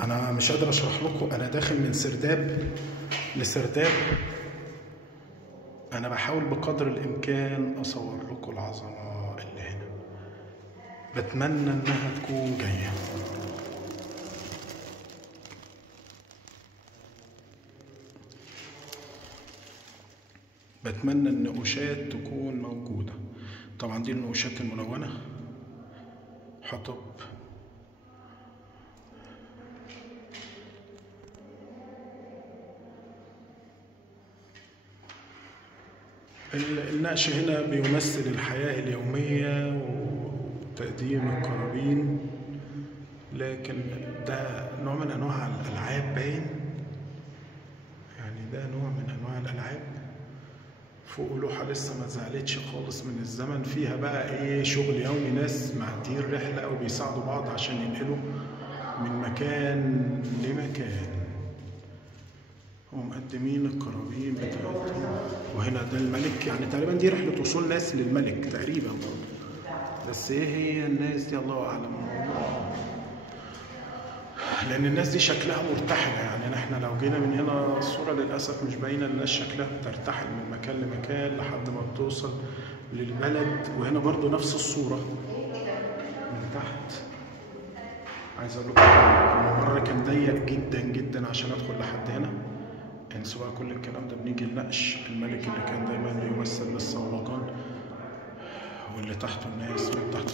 انا مش قادر اشرح لكم، انا داخل من سرداب لسرداب. انا بحاول بقدر الامكان اصور لكم العظمه اللي هنا، بتمنى انها تكون جايه. بتمنى النقوشات تكون موجوده. طبعا دي النقوشات الملونه، حطب، النقش هنا بيمثل الحياة اليومية وتقديم القرابين، لكن ده نوع من أنواع الألعاب باين، يعني ده نوع من أنواع الألعاب. فوق لوحة لسه ما اتزعلتش خالص من الزمن، فيها بقى إيه شغل يومي، ناس معديين رحلة أو بيساعدوا بعض عشان ينقلوا من مكان لمكان، ومقدمين القرابين بتاعتهم. وهنا ده الملك، يعني تقريبا دي رحلة وصول ناس للملك تقريبا برضه، بس ايه هي الناس دي الله اعلم، لان الناس دي شكلها مرتحلة. يعني احنا لو جينا من هنا الصورة للأسف مش باينة، الناس شكلها بترتحل من مكان لمكان لحد ما بتوصل للبلد. وهنا برضه نفس الصورة من تحت. عايز اقول لكم الممر كان ضيق جدا جدا عشان ادخل لحد هنا. انسوا بقى كل الكلام ده، بنيجي لنقش الملك اللي كان دايما بيمثل بالصولجان، واللي تحته الناس من تحت